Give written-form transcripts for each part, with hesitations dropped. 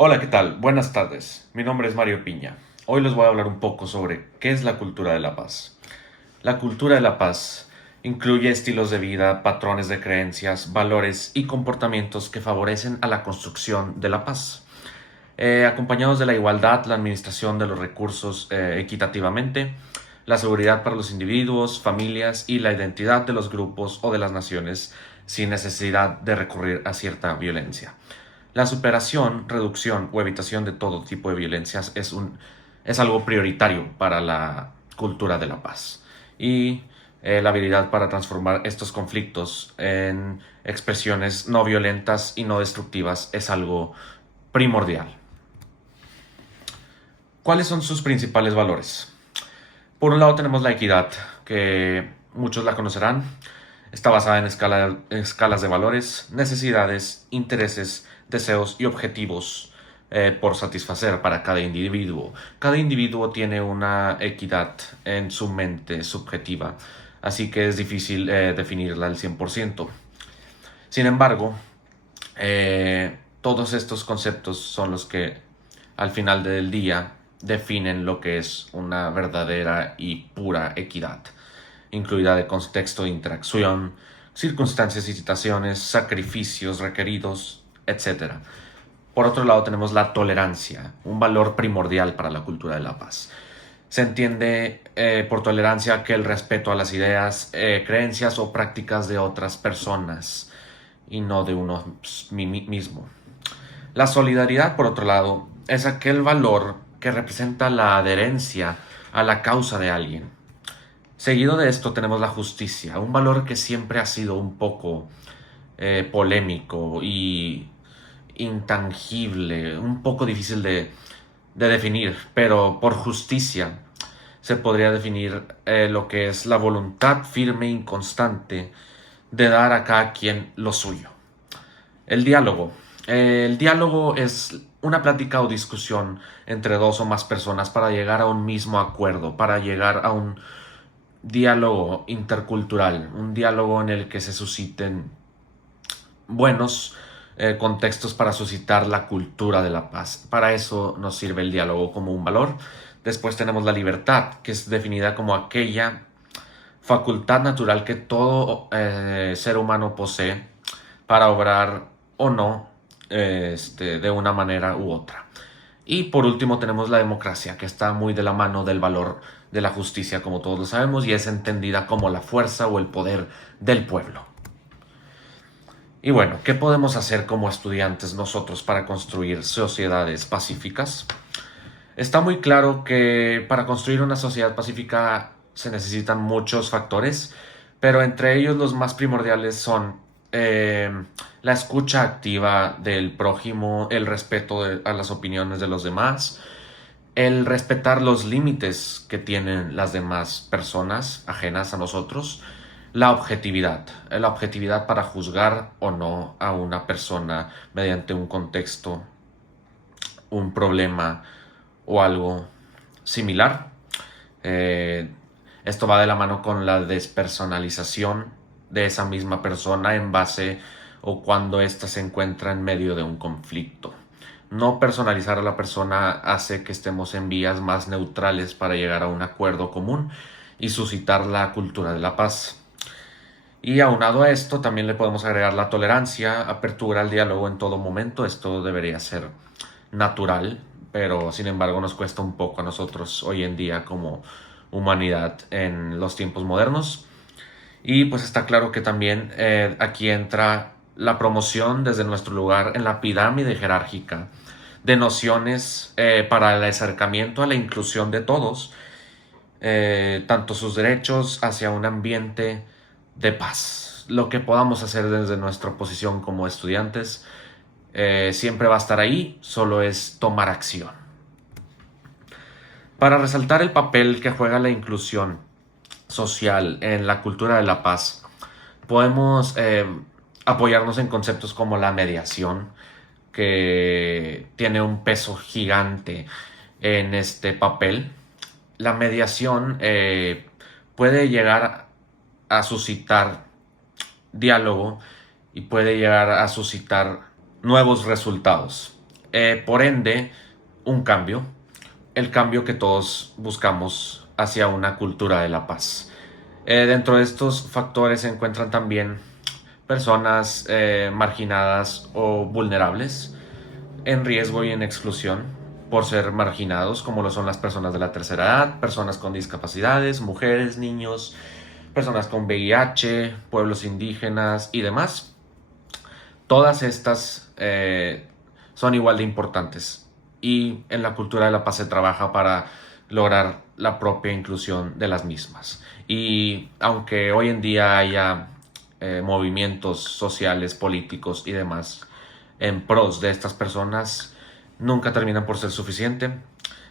Hola, ¿qué tal? Buenas tardes. Mi nombre es Mario Piña. Hoy les voy a hablar un poco sobre qué es la cultura de la paz. La cultura de la paz incluye estilos de vida, patrones de creencias, valores y comportamientos que favorecen a la construcción de la paz, acompañados de la igualdad, la administración de los recursos equitativamente, la seguridad para los individuos, familias y la identidad de los grupos o de las naciones sin necesidad de recurrir a cierta violencia. La superación, reducción o evitación de todo tipo de violencias es algo prioritario para la cultura de la paz. Y la habilidad para transformar estos conflictos en expresiones no violentas y no destructivas es algo primordial. ¿Cuáles son sus principales valores? Por un lado tenemos la equidad, que muchos la conocerán. Está basada en escalas de valores, necesidades, intereses, deseos y objetivos por satisfacer para cada individuo. Cada individuo tiene una equidad en su mente subjetiva, así que es difícil definirla al 100%. Sin embargo, todos estos conceptos son los que al final del día definen lo que es una verdadera y pura equidad, incluida de contexto de interacción, circunstancias y situaciones, sacrificios requeridos, etc. Por otro lado tenemos la tolerancia, un valor primordial para la cultura de la paz. Se entiende por tolerancia que el respeto a las ideas, creencias o prácticas de otras personas y no de uno mismo. La solidaridad, por otro lado, es aquel valor que representa la adherencia a la causa de alguien. Seguido de esto tenemos la justicia, un valor que siempre ha sido un poco polémico y intangible, un poco difícil de definir, pero por justicia se podría definir lo que es la voluntad firme e inconstante de dar a cada quien lo suyo. El diálogo. El diálogo es una plática o discusión entre dos o más personas para llegar a un mismo acuerdo, para llegar a un diálogo intercultural, un diálogo en el que se susciten buenos contextos para suscitar la cultura de la paz. Para eso nos sirve el diálogo como un valor. Después tenemos la libertad, que es definida como aquella facultad natural que todo ser humano posee para obrar o no de una manera u otra. Y por último tenemos la democracia, que está muy de la mano del valor de la justicia, como todos lo sabemos, y es entendida como la fuerza o el poder del pueblo. Y bueno, ¿qué podemos hacer como estudiantes nosotros para construir sociedades pacíficas? Está muy claro que para construir una sociedad pacífica se necesitan muchos factores, pero entre ellos los más primordiales son eh, la escucha activa del prójimo, el respeto a las opiniones de los demás, el respetar los límites que tienen las demás personas ajenas a nosotros, la objetividad para juzgar o no a una persona mediante un contexto, un problema o algo similar. Eh, Esto va de la mano con la despersonalización de esa misma persona en base o cuando ésta se encuentra en medio de un conflicto. No personalizar a la persona hace que estemos en vías más neutrales para llegar a un acuerdo común y suscitar la cultura de la paz. Y aunado a esto, también le podemos agregar la tolerancia, apertura al diálogo en todo momento. Esto debería ser natural, pero sin embargo nos cuesta un poco a nosotros hoy en día como humanidad en los tiempos modernos. Y pues está claro que también aquí entra la promoción desde nuestro lugar en la pirámide jerárquica de nociones para el acercamiento a la inclusión de todos, tanto sus derechos hacia un ambiente de paz. Lo que podamos hacer desde nuestra posición como estudiantes siempre va a estar ahí, solo es tomar acción. Para resaltar el papel que juega la inclusión social en la cultura de la paz, podemos apoyarnos en conceptos como la mediación, que tiene un peso gigante en este papel. La mediación puede llegar a suscitar diálogo y puede llegar a suscitar nuevos resultados. por ende, un cambio, el cambio que todos buscamos hacia una cultura de la paz. Dentro de estos factores se encuentran también personas marginadas o vulnerables, en riesgo y en exclusión por ser marginados, como lo son las personas de la tercera edad, personas con discapacidades, mujeres, niños, personas con VIH, pueblos indígenas y demás. Todas estas son igual de importantes, y en la cultura de la paz se trabaja para lograr la propia inclusión de las mismas. Y aunque hoy en día haya movimientos sociales, políticos y demás en pros de estas personas, nunca terminan por ser suficiente.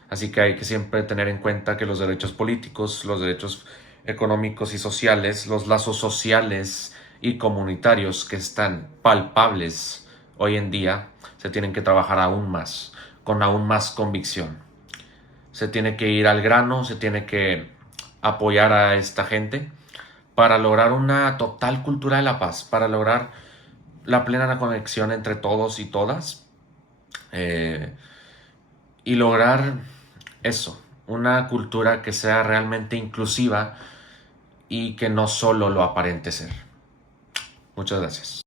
Así que hay que siempre tener en cuenta que los derechos políticos, los derechos económicos y sociales, los lazos sociales y comunitarios que están palpables hoy en día, se tienen que trabajar aún más, con aún más convicción. Se tiene que ir al grano, se tiene que apoyar a esta gente para lograr una total cultura de la paz, para lograr la plena conexión entre todos y todas, eh, y lograr eso, una cultura que sea realmente inclusiva y que no solo lo aparente ser. Muchas gracias.